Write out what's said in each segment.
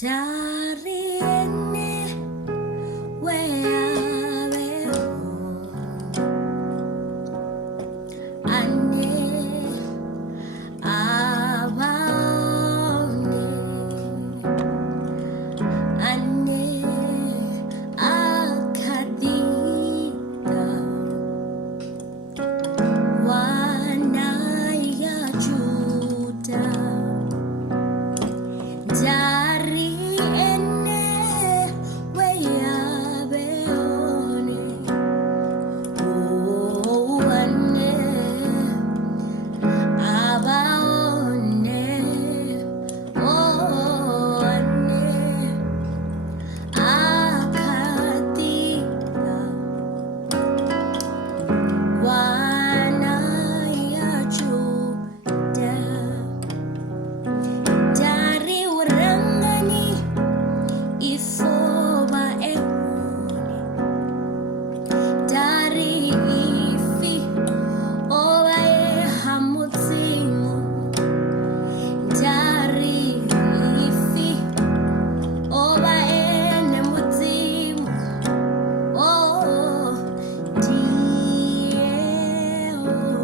Tariene weabeho ane abaone ane akadita wanaya juda dari ene weabeone oh ane abaone oh ane akadita wanaya juda dari urangani ifoba eone dari ifi oba ehamutsimu dari ifi oba enemutsimu oh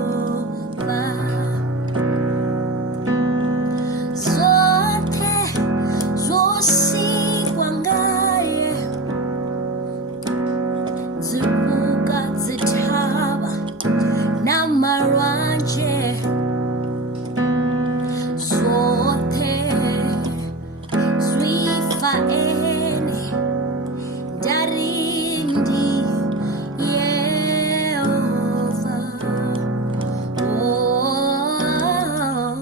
Jehova zote zosikwa ngaye zibuka zithaba namarwanje zote zwifa ene darindi Yehova oh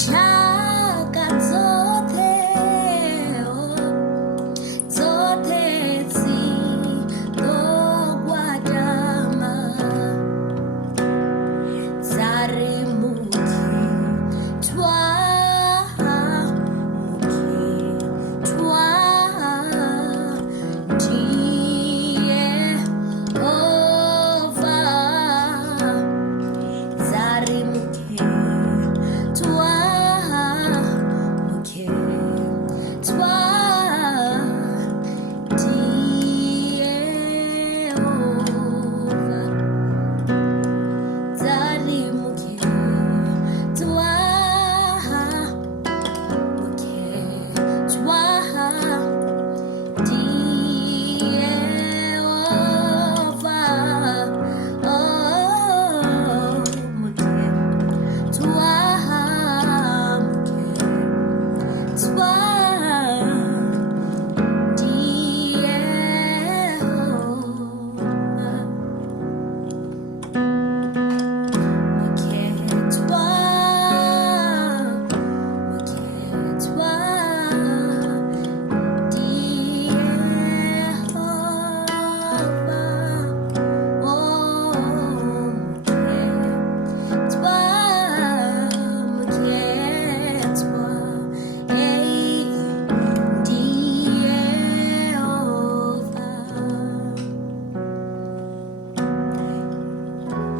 chaka zote zote zidogwadama zarimuti twa Jehova zarimuke twa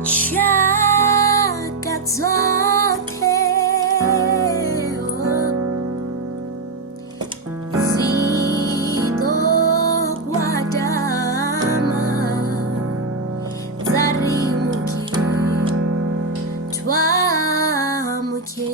chaka zote zidogwadama zarimuke twamuke